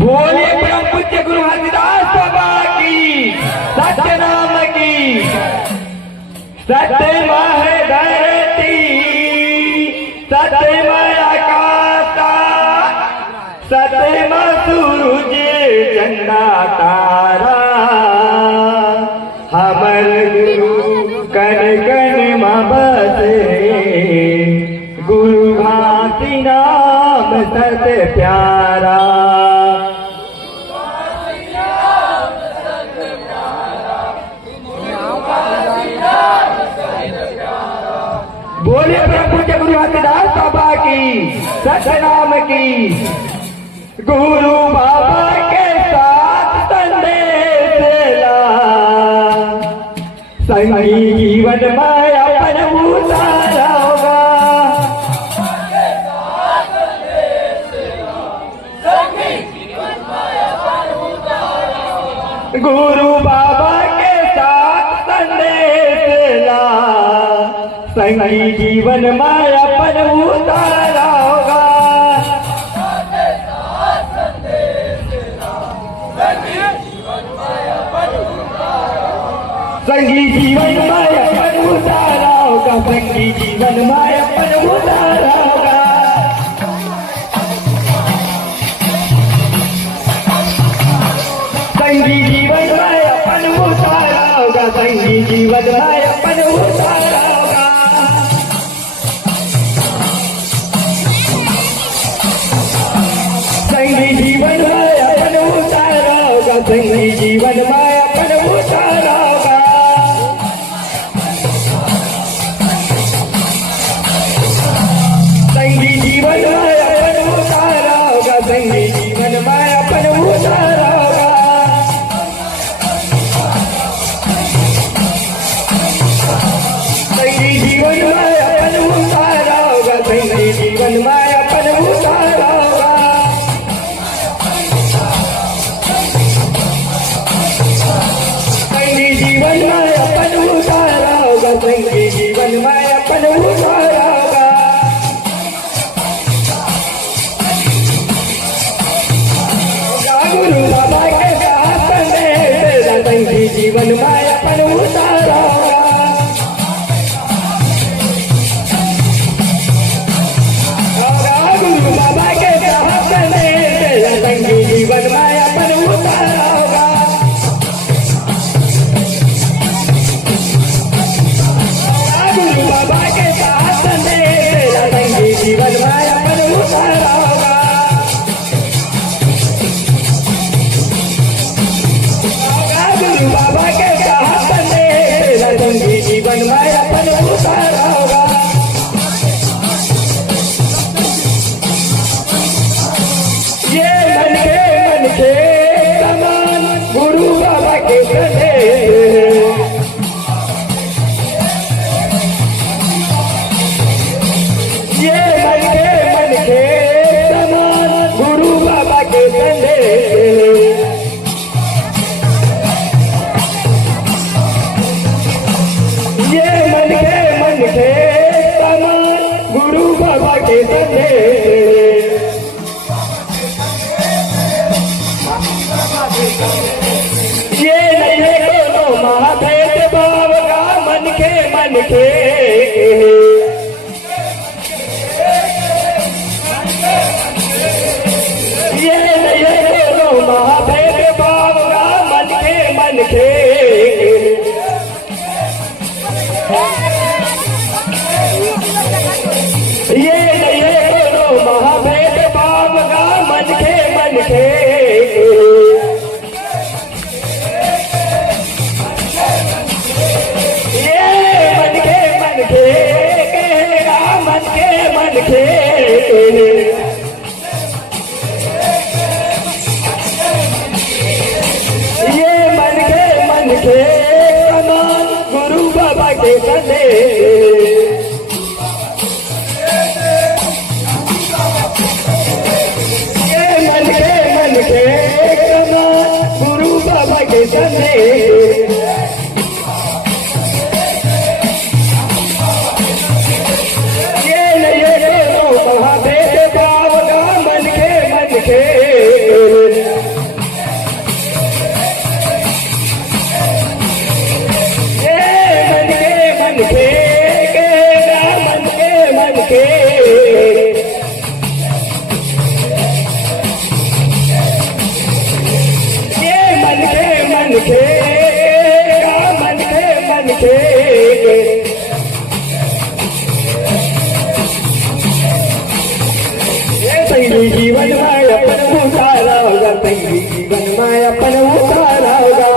बोले परम पूज्य गुरु हरिदास बाबा की, सत्य नाम की। सत्य माँ है धरती, सत्य माँ आकाश, सत्य माँ सूरज चंदा तारा। हमर गुरु कण कण माँ बसे, गुरु भांति नाम सत्य प्यारा। बोले प्रभु के गुरु हरिदास बाबा की, सत्य नाम की। गुरु बाबा के साथ संदेश ला, संगी जीवन में अपन उतारा होगा। गुरु बाबा के साथ संदेश ला, संगी जीवन में अपन उतारा होगा। संगी जीवन में अपन उतारा होगा, संगी जीवन में अपन उतारा होगा। संगी जीवन में अपन उतारा होगा, संगी जीवन में अपन उतारा होगा। संगी जीवन में अपन उतारा होगा, संगी जीवन में अपन उतारा होगा। संगी जीवन में अपन उतारा होगा, संगी जीवन में अपन उतारा होगा। संगी जीवन में अपन उतारा होगा, संगी जीवन में अपन उतारा होगा। संगी जीवन में अपन उतारा होगा, संगी जीवन में अपन उतारा होगा। गुरु बाबा के साथ संदेश, संगी जीवन में अपन उतारा होगा। गुरु बाबा के साथ संदेश, संगी जीवन में अपन उतारा होगा। गुरु बाबा के साथ संदेश, संगी जीवन में अपन उतारा होगा। गुरु बाबा के साथ संदेश, संगी जीवन में अपन उतारा होगा। ये मन के समान गुरु बाबा के संदेश। ये मन के समान गुरु बाबा के संदेश। ये मन के समान गुरु बाबा के संदेश। ये नहीं दोनों महाभेद भाव का मन के ये नहीं दोनों महाभेद भाव का मन के ये नहीं दोनों महाभेद भाव का मन के मन के ये मन के समान गुरु बाबा के संदेश। ये मन के समान गुरु बाबा के संदेश। ये नहीं महाभेद भाव का मन के के संगी जीवन में अपन उतारा होगा, संगी जीवन में अपन उतारा होगा।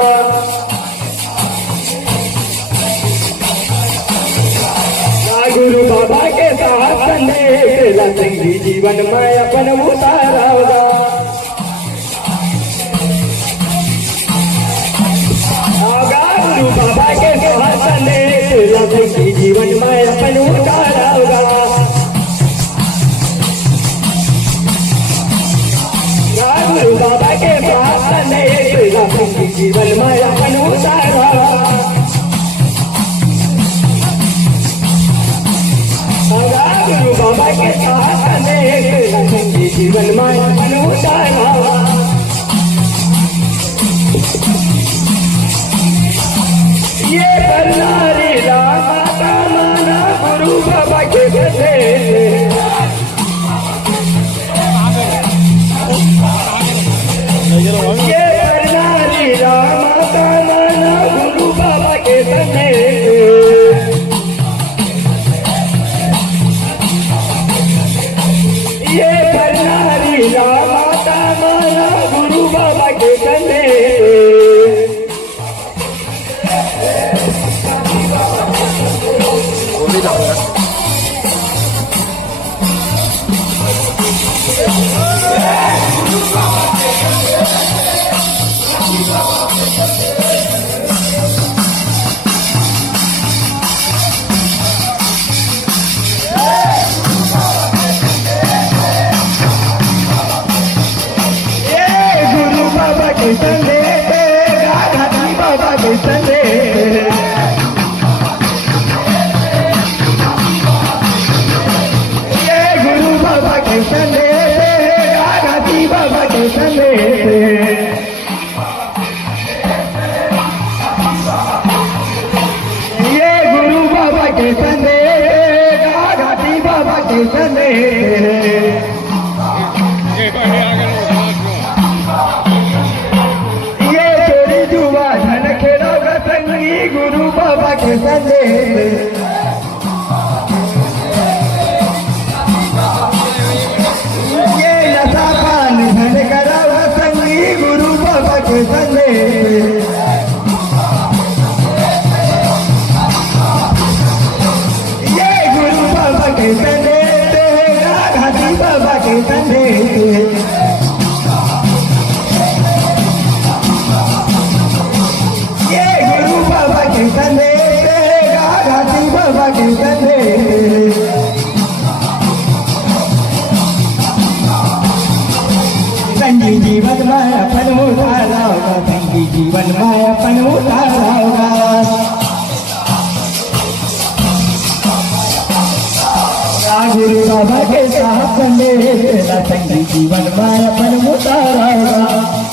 गुरु बाबा के साथ संदेश संगी जीवन में अपन उतारा होगा। गुरु बाबा के साथ संदेश संगी जीवन में अपन उतारा होगा। गुरु बाबा के साथ संदेश संगी जीवन में अपन उतारा होगा। गुरु बाबा के साथ संगी जीवन में अपन उतारा होगा। ये करनारी माता माना गुरु बाबा के संदेश। ये करनारी माता माना गुरु बाबा के संदेश। ये करनारी माता माना गुरु बाबा के संदेश। संदेश गाधी बाबा के संदेश। ये गुरु बाबा के संदेश गाधी बाबा के संदेश। ये गुरु बाबा के संदेश गाधी बाबा के संदेश। गुरु बाबा के संदेश। ये नशा पान धन करा संगी गुरु बाबा के संदेश। ये गुरु बाबा के संदेश घाटी बाबा के संदेश। संगी जीवन में अपन उतारा होगा, संगी जीवन में अपन उतारा होगा। गुरु बाबा के साथ संदेश संगी जीवन में अपन उतारा होगा।